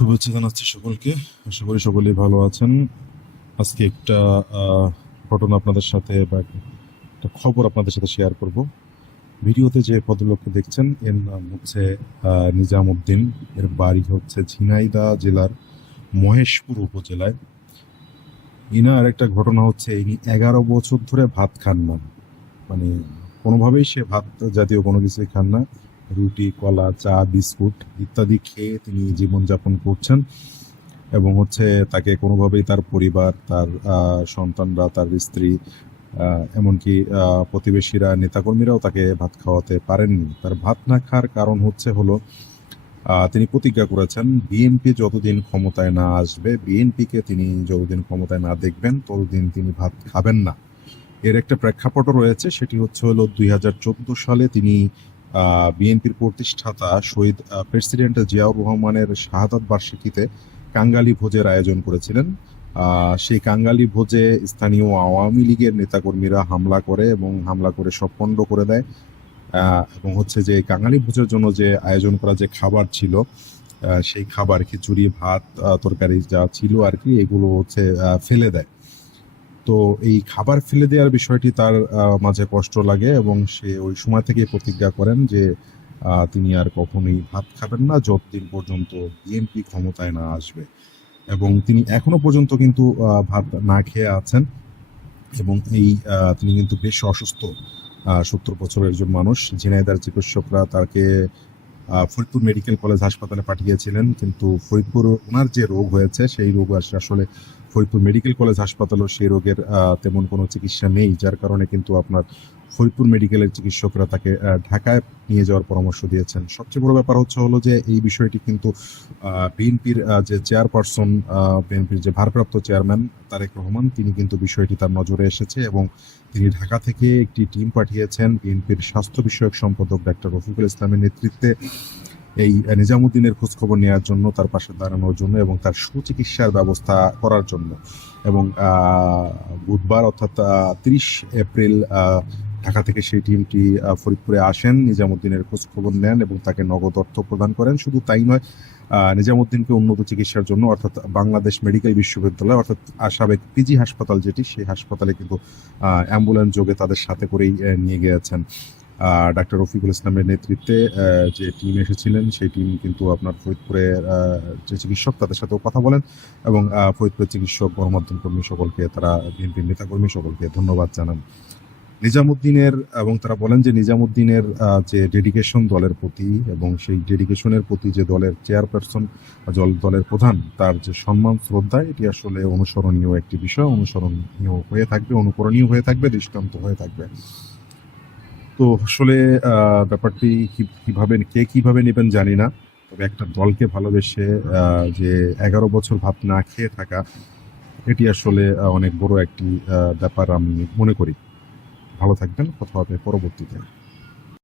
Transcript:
শুভেচ্ছা জানাচ্ছি সকলকে। আশা করি সকলেই ভালো আছেন। আজকে একটা ঘটনা আপনাদের সাথে বা একটা খবর আপনাদের সাথে শেয়ার করব। ভিডিওতে যে ভদ্রলোককে দেখছেন এর নাম হচ্ছে আহ, নিজামুদ্দিন। এর বাড়ি হচ্ছে ঝিনাইদা জেলার মহেশপুর উপজেলায়। ইনার একটা ঘটনা হচ্ছে ইনি এগারো বছর ধরে ভাত খান না। মানে কোনোভাবেই সে ভাত জাতীয় কোনো কিছুই খান না। রুটি, কলা, চা, বিস্কুট ইত্যাদি খেয়ে তিনি জীবনযাপন করছেন এবং হচ্ছে তাকে কোনোভাবেই তার পরিবার, তার সন্তানরা, তার স্ত্রী এমনকি প্রতিবেশীরা, নেতাকর্মীরাও তাকে ভাত খাওয়াতে পারেননি। তার ভাত না খাওয়ার কারণ হচ্ছে হলো তিনি প্রতিজ্ঞা করেছেন, বিএনপি যতদিন ক্ষমতায় না আসবে, বিএনপিকে তিনি যতদিন ক্ষমতায় না দেখবেন, ততদিন তিনি ভাত খাবেন না। এর একটা প্রেক্ষাপটও রয়েছে, সেটি হচ্ছে হলো দুই হাজার চোদ্দ সালে তিনি বিএনপির প্রতিষ্ঠাতা শহীদ প্রেসিডেন্ট জিয়াউর রহমানের শাহাদাত বার্ষিকীতে কাঙ্গালি ভোজের আয়োজন করেছিলেন। সেই কাঙ্গালি ভোজে স্থানীয় আওয়ামী লীগের নেতাকর্মীরা হামলা করে এবং হামলা করে সব পণ্ড করে দেয়। এবং হচ্ছে যে কাঙ্গালি ভোজের জন্য যে আয়োজন করা যে খাবার ছিল সেই খাবার, খিচুড়ি, ভাত তরকারি যা ছিল আর কি, এগুলো হচ্ছে ফেলে দেয়। তো এই খাবার ফেলে দেওয়ার বিষয়টি তার মাঝে কষ্ট লাগে এবং সে ওই সময় থেকে প্রতিজ্ঞা করেন যে তিনি আর কখনোই ভাত খাবেন না, যতদিন পর্যন্ত বিএনপি ক্ষমতায় না আসবে। এবং তিনি এখনও পর্যন্ত কিন্তু ভাত না খেয়ে আছেন এবং এই তিনি কিন্তু বেশ অসুস্থ সত্তর বছরের একজন মানুষ। ঝিনাইদার চিকিৎসকরা তাকে ফরিদপুর মেডিকেল কলেজ হাসপাতালে পাঠিয়েছিলেন, কিন্তু ফরিদপুর ওনার যে রোগ হয়েছে, সেই রোগ আস- আসলে ফরিদপুর মেডিকেল কলেজ হাসপাতালও সেই রোগের তেমন কোনো চিকিৎসা নেই, যার কারণে কিন্তু আপনার ফরিদপুর মেডিকেলের চিকিৎসকরা তাকে ঢাকায় নিয়ে যাওয়ার পরামর্শ দিয়েছেন। সবচেয়ে বড় ব্যাপার হচ্ছে হলো যে এই বিষয়টি কিন্তু বিএনপির যে চেয়ারপারসন বিএনপির যে ভারপ্রাপ্ত চেয়ারম্যান তারেক রহমান, তিনি কিন্তু বিষয়টি তার নজরে এসেছে এবং তিনি ঢাকা থেকে একটি টিম পাঠিয়েছেন বিএনপির স্বাস্থ্য বিষয়ক সম্পাদক ডাক্তার রফিকুল ইসলামের নেতৃত্বে। এই নিজামুদ্দিনের খোঁজখবর নেওয়ার জন্য, তার পাশে দাঁড়ানোর জন্য এবং তার সুচিকিৎসার ব্যবস্থা করার জন্য। এবং বুধবার অর্থাৎ তিরিশ এপ্রিল ঢাকা থেকে সেই টিমটি ফরিদপুরে আসেন। নিজামুদ্দিনের খোঁজখবর নেন এবং তাকে নগদ অর্থ প্রদান করেন। শুধু তাই নয় নিজামুদ্দিনকে উন্নত চিকিৎসার জন্য অর্থাৎ বাংলাদেশ মেডিকেল বিশ্ববিদ্যালয়, অর্থাৎ সাবেক পিজি হাসপাতাল যেটি, সেই হাসপাতালে কিন্তু অ্যাম্বুলেন্স যোগে তাদের সাথে করেই নিয়ে গিয়েছেন। ডাক্তার রফিকুল ইসলামের নেতৃত্বে যে টিম এসেছিলেন, সেই টিম কিন্তু আপনার ফরিদপুরের যে চিকিৎসক, তাদের সাথেও কথা বলেন এবং ফরিদপুরের চিকিৎসক, গণমাধ্যম কর্মী সকলকে, তারা, বিএনপির নেতাকর্মী সকলকে ধন্যবাদ জানান। নিজামুদ্দিনের, এবং তারা বলেন যে নিজামুদ্দিনের যে ডেডিকেশন দলের প্রতি এবং সেই ডেডিকেশনের প্রতি যে দলের চেয়ারপারসন দল, দলের প্রধান, তার যে সম্মান, শ্রদ্ধা, এটি আসলে অনুসরণীয় একটি বিষয়, অনুসরণীয় হয়ে থাকবে, অনুকরণীয় হয়ে থাকবে, দৃষ্টান্ত হয়ে থাকবে। তো আসলে ব্যাপারটি কীভাবে, কে কীভাবে নেবেন জানি না, তবে একটা দলকে ভালোবেসে যে এগারো বছর ভাত না খেয়ে থাকা, এটি আসলে অনেক বড় একটি ব্যাপার আমি মনে করি। ভালো থাকবেন কথা হবে পরবর্তীতে।